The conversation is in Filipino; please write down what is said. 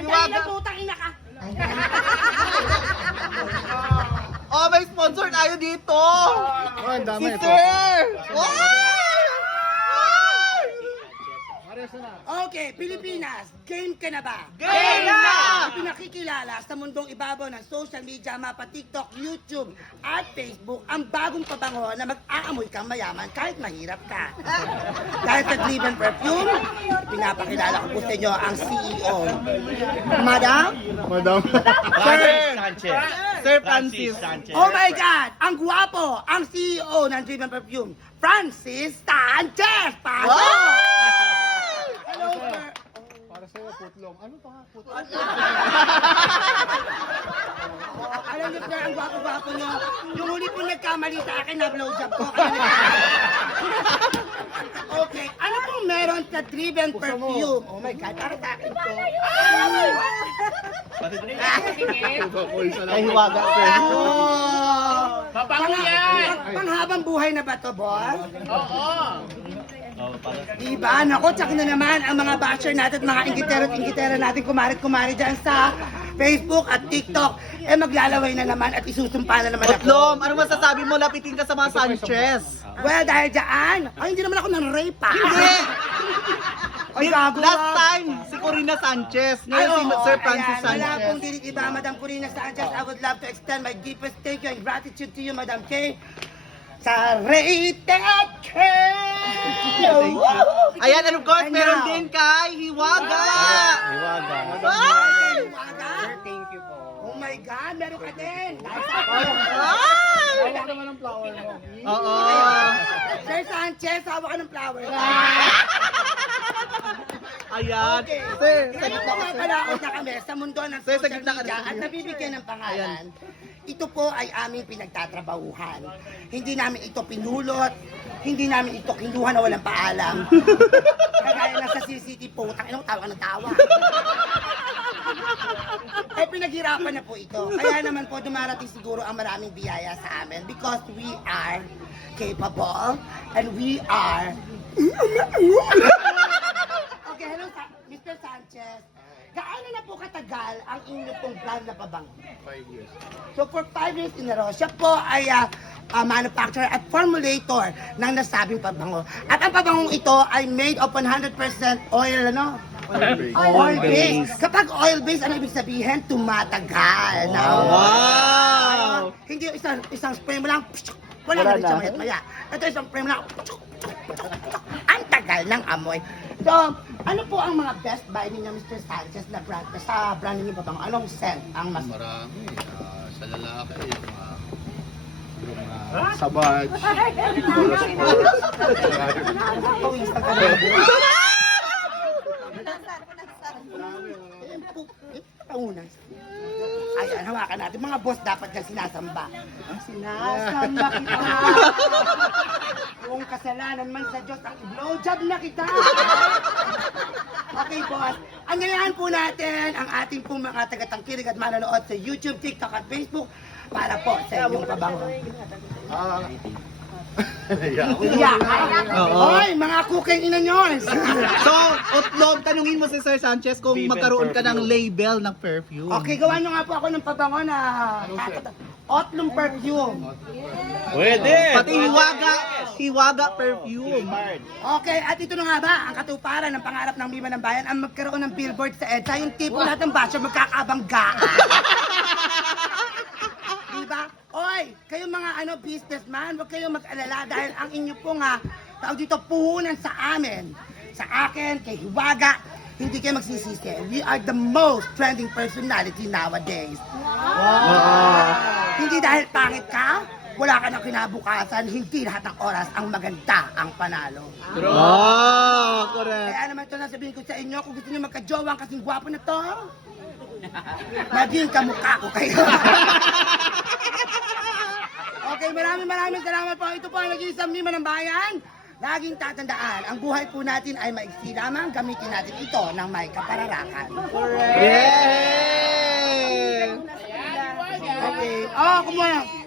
Hiwaga. putang ina ka. Oh, may sponsor tayo dito. Oh, ang Si dami. Sir. Okay, Pilipinas, game ka na ba? Game na! Pinakikilala sa mundong ibabaw ng social media, mapa TikTok, YouTube, at Facebook, ang bagong pabango na mag-aamoy kang mayaman kahit mahirap ka. Dahil sa Driven Perfume, pinapakilala ko po sa inyo ang CEO. Madam? Madam. Sir Francis. Oh my God! Ang guwapo! Ang CEO ng Driven Perfume, Francis Sanchez! Pasok! Hello, sir! Para sa'yo, putlong. Ano pa nga? Putlong. Alam niyo, sir, ang gwapo-gwapo niyo. Yung huli po nagkamali sa akin na blowjob ko. Okay, ano pong meron sa Driven Perfume? Oh my God, para sa akin to. Ay, hiwaga, sir. Oh! Pabango yan! Panghabang buhay na ba to, boss? Oo! Diba? Naku, tsak na naman ang mga basher natin, mga ingitero at ingitera natin, kumarit-kumari dyan sa Facebook at TikTok. Eh, maglalaway na naman at isusumpa na naman Otlom, ako. ano masasabi mo? Lapitin ka sa mga Sanchez. Well, dahil dyan, ay, hindi naman ako nang-rape pa. Hindi! Ay, gago. Last time, si Corina Sanchez. Ngayon si oo, Sir Francis ayan, wala Sanchez. pong dinig iba, Madam Corina Sanchez. I would love to extend my deepest thank you and gratitude to you, Madam K. Sa Rated K! Thank you. Ayan, and of course, And meron now- din kay Hiwaga. Hiwaga. Ay! Thank you po. Oh my God, meron ka din. Dahil sa Ay! Hawak naman ang flower mo. Oo. Sir Sanchez, hawak ka ng flower. Ayan. Okay. Sir, Ngayon po nga palaot na kami sa mundo ng Sir, sa social gitna ka media na. at nabibigyan ng pangalan. Ito po ay aming pinagtatrabahuhan. Hindi namin ito pinulot, hindi namin ito kinuha na walang paalam. Kagaya na sa CCTV po, tawa ka ng tawa. Eh, pinaghirapan na po ito. Kaya naman po dumarating siguro ang maraming biyaya sa amin because we are capable and we are... Okay, hello, Mr. Sanchez. Gaano na po katagal ang inyong pong brand na pabango? 5 years. So for 5 years in a row, siya po ay manufacturer at formulator ng nasabing pabango. At ang pabangong ito ay made of 100% oil, ano? Oil-based. Kapag oil-based, ano ibig sabihin? Tumatagal. Wow! Hindi yung isang spray mo lang, wala na rin siya mayat-maya. Ito isang spray mo lang, ang tagal ng amoy. So, ano po ang mga best buy ninyo, Mr. Sanchez, na brand, sa brand ninyo pabango? Anong scent ang mas... Marami. Sa lalaki, yung sabad. Pawis na ka na. Paunas. Ayan, hawakan natin. Mga boss dapat na sinasamba. Sinasamba kita. Kung kasalanan man sa Diyos, ang blowjob na kita. Okay, boss. Ang ganahan po natin ang ating pong mga tagatangkilig at manonood sa YouTube, TikTok at Facebook para po sa inyong pabango. Iyak. Oo. Hoy, mga cooking ina nyo. So, Otlom, tanungin mo si Sir Sanchez kung magkaroon ka ng label ng perfume. Okay, gawa nyo nga po ako ng pabango na Otlum Perfume. Pwede! Pati Hiwaga perfume. Okay, at ito na nga ba ang katuparan ng pangarap ng Mima ng Bayan ang magkaroon ng billboard sa EDSA, yung tipo lahat ng basher magkakabanggaan. Diba? Oy, kayong mga businessman, huwag kayong mag-alala dahil ang inyo po nga, tawag dito, puhunan sa amin, sa akin, kay Hiwaga, hindi kayo magsisisi. We are the most trending personality nowadays. Hindi dahil pangit ka, wala ka ng kinabukasan, hindi lahat ng oras ang maganda ang panalo. Oh, correct. Kaya naman ito nasabihin ko sa inyo, kung gusto niyo magka-jowa ang kasing gwapo na to, maging kamukha ko kayo. Okay, maraming salamat po. Ito po ang nag-iisang Mima ng Bayan. Laging tatandaan, ang buhay po natin ay maiksi lamang, gamitin natin ito ng may kapararakan. Yay! Okay. Oh, kumuha.